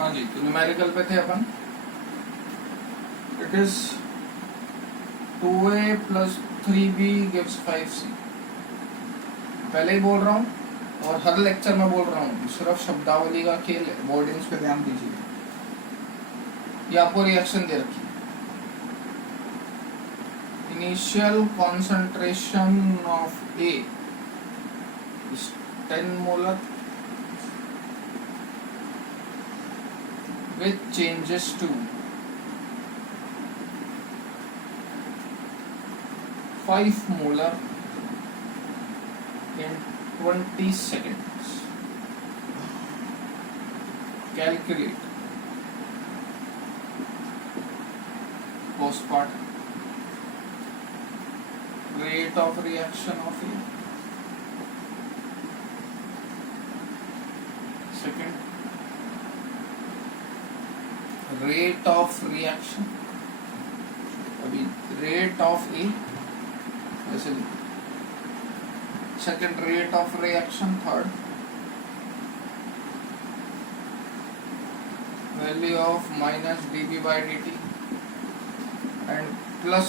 हाँ जी, तो न्यूमेरिकल पे थे अपन। It is 2a plus 3b gives 5c। पहले ही बोल रहा हूँ और हर लेक्चर में बोल रहा हूँ, सिर्फ शब्दावली का खेल है, वर्डिंग्स पे ध्यान दीजिए। ये आपको रिएक्शन दे रखी है। Initial concentration of A is 10 molar which changes to 5 molar in 20 seconds. Calculate first part, rate of reaction of A, second, rate of reaction, अभी rate of A ऐसे लिखो, second rate of reaction, third value of minus dB by dt and plus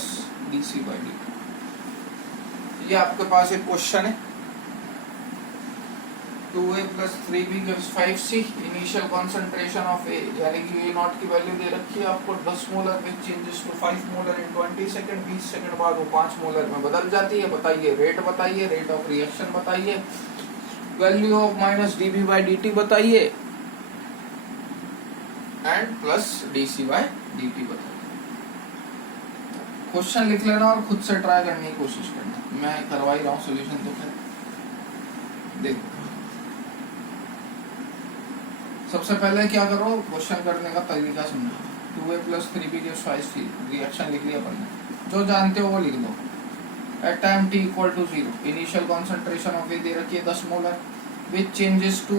dC by dt। ये आपके पास एक question है, 2a plus 3b gives 5c, initial concentration of A, यानी कि ए not की वैल्यू दे रखी है आपको 10 molar which changes to 5 molar in 20 second, 20 second बाद वो 5 मोलर में बदल जाती है। बताइए रेट, बताइए रेट ऑफ रिएक्शन, बताइए value of minus dB by dt बताइए and plus DC by dt बताइए। क्वेश्चन लिख लेना और खुद से ट्राई करने की कोशिश करना, मैं करवा ही रहा हूँ सोल्यूशन तो खैर। देखो सबसे पहले क्या करो, क्वेश्चन करने का तरीका समझो। 2a plus 3b gives 5c, reaction लिख लिया अपन ने, जो जानते हो वो लिख दो। At time t equal to 0, initial concentration of A दे रखी है 10 molar which changes to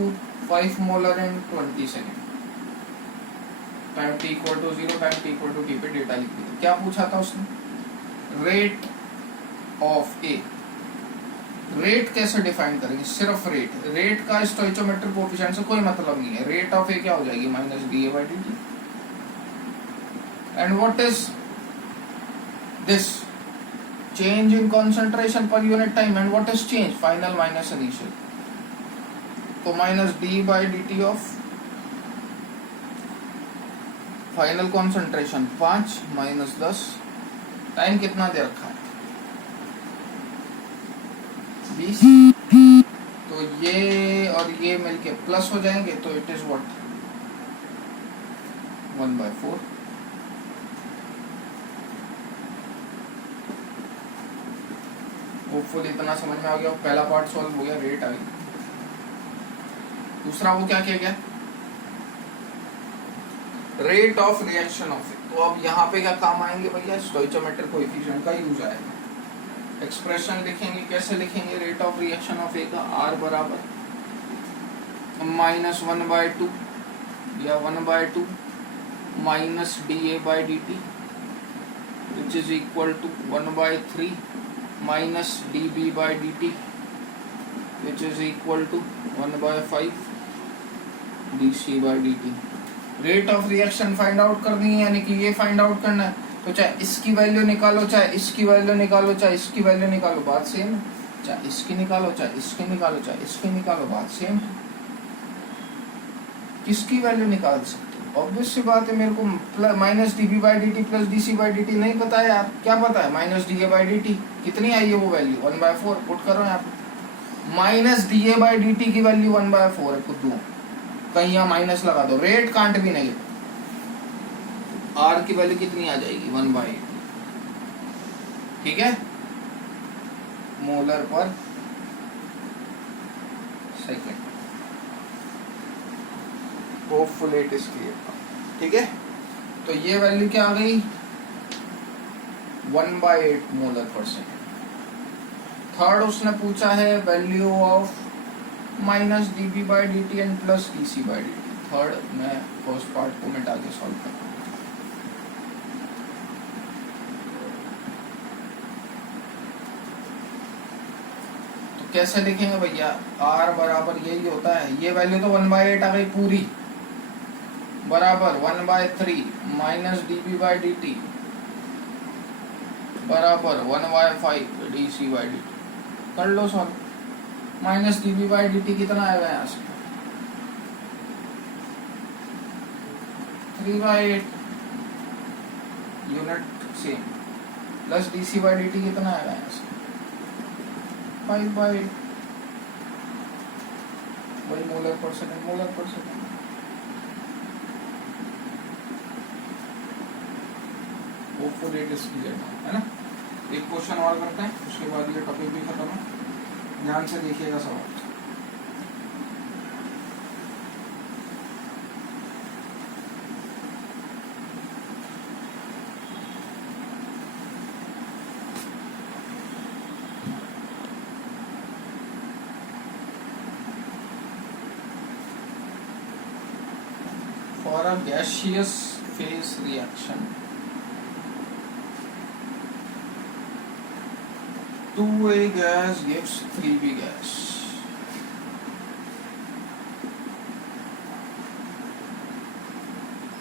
5 molar in 20 second. Time t equal to 0, time t equal to t पे डेटा लिख दिया। क्या पूछा था उसने, रेट ऑफ ए। रेट कैसे डिफाइन करेंगे, सिर्फ रेट, रेट का स्टोइचोमेट्रिक कोएफिशिएंट से कोई मतलब नहीं है। रेट ऑफ ए क्या हो जाएगी, minus D A by D T. And what is this, change in concentration per unit time, and what is change, final minus initial. तो minus D by D T of final concentration 5 minus 10, time कितना दे रखा है 20, तो ये और ये मिलके प्लस हो जाएंगे, तो इट इज व्हाट 1/4। होपफुल इतना समझ में आ गया, पहला पार्ट सॉल्व हो गया, रेट आ गई। दूसरा वो क्या किया गया, rate of reaction of A. तो अब यहाँ पे क्या काम आएंगे भैया, स्टोइचोमेट्रिक कोएफिशिएंट का यूज आएगा। एक्सप्रेशन लिखेंगे, कैसे लिखेंगे rate of reaction of A का, आर बराबर -1/2 या 1/2 minus D A by D T which is equal to 1/3 minus D B by D T which is equal to 1/5 D C by D T. Rate of reaction find out करनी है, यानी कि ये find out करना है, तो चाहे इसकी वैल्यू निकालो, चाहे इसकी वैल्यू निकालो, चाहे इसकी वैल्यू निकालो, बात सेम। चाहे इसकी निकालो, चाहे इसकी निकालो, चाहे इसकी निकालो, बात सेम। किसकी वैल्यू निकाल सकते हो, ऑब्वियस सी बात है। मेरे को minus D B by D T plus D C by D T नहीं पता है यार, क्या पता है, minus D A by D T कितनी आई है वो वैल्यू 1/4, पुट करो यहाँ पे। Minus D A by D T की वैल्यू 1/4 है, खुद दो, कहीं यहाँ माइनस लगा दो, रेट कांट भी नहीं, आर की वैल्यू कितनी आ जाएगी 1/8, ठीक है, मोलर पर second. Hopefully it is clear, ठीक है। तो ये वैल्यू क्या आ गई 1/8 मोलर पर सेकेंड। थर्ड उसने पूछा है value of minus D B by D T and plus D C by D T. Third मैं फर्स्ट पार्ट को मिटा के सॉल्व करता हूँ। तो कैसे लिखेंगे भैया, R बराबर यही होता है, ये वैल्यू तो 1/8 आ गई पूरी, बराबर 1/3 माइनस dB/dt बराबर 1/5 dC/dt। कर लो सॉल्व। माइनस dB/dt कितना आएगा यहाँ से? 3/8 यूनिट सेम, प्लस dC/dt कितना आएगा यहाँ से? 5/8 वही मोलर पर second. Hopefully it is clear है ना। एक क्वेश्चन और करते हैं, उसके बाद ये टॉपिक भी खत्म है। ध्यान से देखिएगा सवाल। For a gaseous phase reaction, 2A gas gives 3B gas.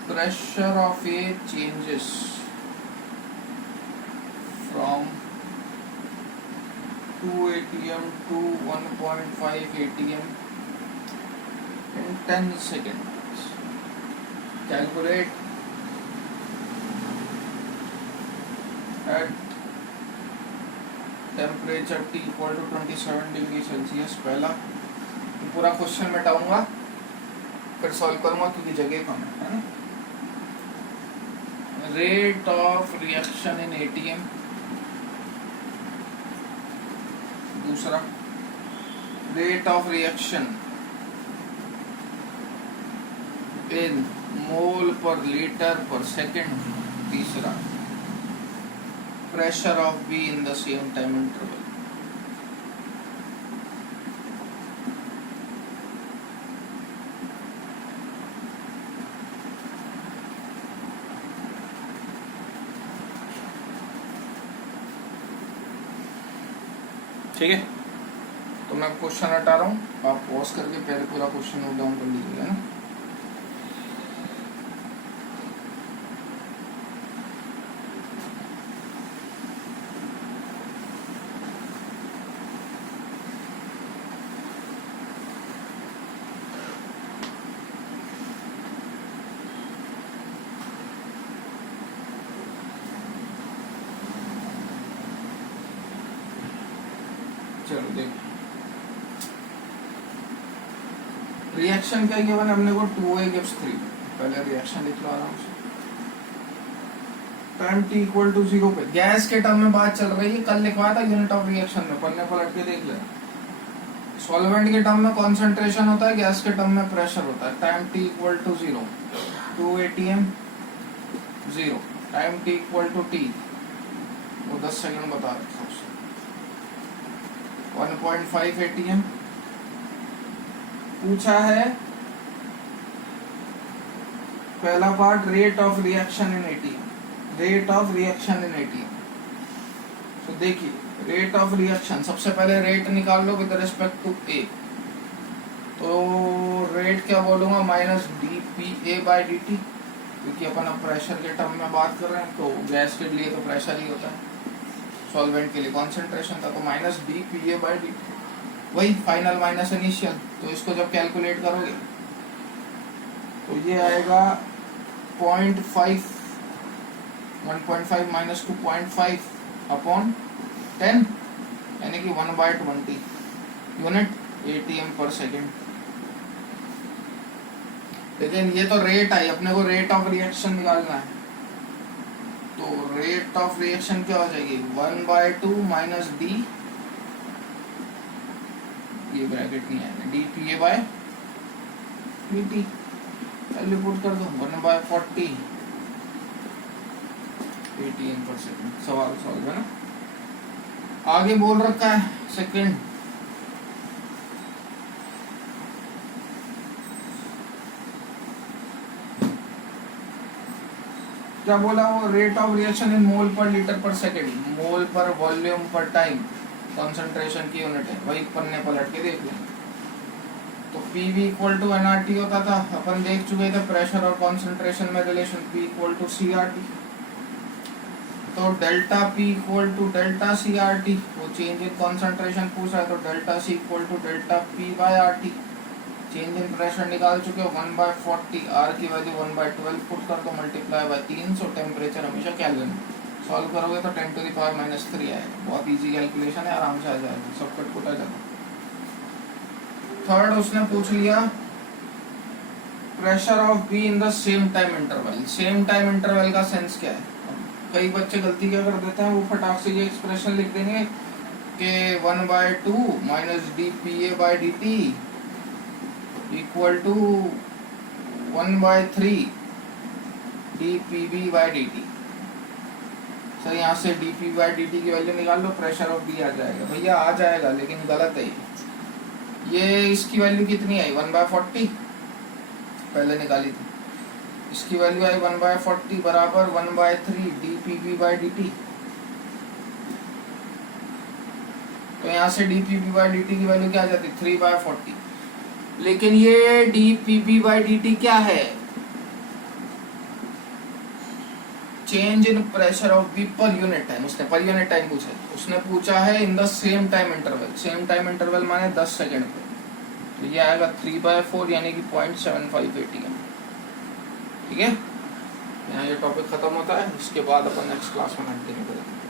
Pressure of A changes from 2 atm to 1.5 atm in 10 seconds. Calculate at temperature T equal to 27 degree Celsius. पहला पूरा क्वेश्चन मिटाऊंगा फिर सॉल्व करूंगा क्योंकि जगह कम है ना। Rate of reaction in ATM, दूसरा rate of reaction in मोल पर लीटर पर सेकेंड, तीसरा pressure of B in the same time interval। ठीक है, तो मैं क्वेश्चन हटा रहा हूँ, आप पॉज करके पहले पूरा क्वेश्चन नोट डाउन कर लीजिएगा ना। चलो देख, रिएक्शन क्या गिवन है हमने को? 2A gives 3। पहले रिएक्शन लिख लो आराम से। टाइम T इक्वल टू 0 पे गैस के टर्म में बात चल रही है, कल लिखवाया था यूनिट ऑफ रिएक्शन में, पढ़ने पलट के देख ले। सॉल्वेंट के टर्म में कॉन्सेंट्रेशन होता है, गैस के टर्म में प्रेशर होता है। Time T equal to 0, 2 atm 0, time T equal to T वो 10 सेकंड बता रखा है, 1.5 atm। पूछा है पहला part rate of reaction in ATM, rate of reaction in ATM. तो देखिए रेट ऑफ रिएक्शन, सबसे पहले रेट निकाल लो विद रिस्पेक्ट टू ए। तो रेट क्या बोलूंगा? माइनस dPA/dt, क्योंकि अपन अब प्रेशर के टर्म में बात कर रहे हैं, तो गैस के लिए तो प्रेशर ही होता है, सॉल्वेंट के लिए कॉन्सेंट्रेशन था, तो माइनस dPA/dt, वही फाइनल माइनस इनिशियल। तो इसको जब कैलकुलेट करोगे तो ये आएगा 0.5, 1.5 माइनस 2.5 अपॉन 10, यानी कि 1/20 यूनिट एटीएम पर सेकेंड। लेकिन ये तो रेट आई, अपने को रेट ऑफ रिएक्शन निकालना है, तो रेट ऑफ रिएक्शन क्या हो जाएगी? 1/2 माइनस डी, ये ब्रैकेट नहीं आएगा, dPA/dt, पहले पुट कर दो 1/40 atm पर सेकंड। सवाल सॉल्व है ना। आगे बोल रखा है सेकंड, क्या बोला वो? रेट ऑफ रिएक्शन इन मोल पर लीटर पर सेकेंड, मोल पर वॉल्यूम पर टाइम, कंसंट्रेशन की यूनिट है, वही पन्ने पलट के देख लें। तो पीवी इक्वल टू एनआरटी होता था, अपन देख चुके थे प्रेशर और कॉन्सेंट्रेशन में relation, P equal to CRT. तो delta P equal to delta CRT, वो चेंज इन कॉन्सेंट्रेशन पूछा है तो delta C equal to delta P by RT. Change in pressure निकाल चुके हो 1/40, आर की वैल्यू 1/12 पुट कर दो, मल्टीप्लाई बाय 300, टेम्परेचर हमेशा केल्विन। सॉल्व करोगे तो 10⁻³ आएगा। बहुत इजी कैलकुलेशन है, आराम से आ जाएगा, सब कट आ जाएगा। थर्ड उसने पूछ लिया pressure of be in the same time interval. Same time interval का सेंस क्या है? कई बच्चे गलती क्या कर देते हैं, वो फटाक से ये एक्सप्रेशन लिख देंगे कि 1/2 minus dPA/dt equal to 1/3 dPB/dt। Sir यहाँ से dP/dt की वैल्यू निकाल लो, प्रेशर ऑफ बी आ जाएगा। भैया आ जाएगा, लेकिन गलत है ये। इसकी वैल्यू कितनी आई? 1/40 पहले निकाली थी, इसकी वैल्यू आई 1/40 बराबर 1/3 dPB/dt। तो यहाँ से dPB/dt की वैल्यू क्या आ जाती? 3/40। लेकिन ये dPB/dt क्या है? Change in pressure of B per unit time. उसने पर यूनिट टाइम पूछा है, उसने पूछा है in the same time interval. Same time interval माने 10 सेकेंड पे, तो ये आएगा 3/4 यानी कि 0.75 ATM। ठीक है, यहाँ ये टॉपिक खत्म होता है, इसके बाद अपन नेक्स्ट क्लास में कंटिन्यू करेंगे।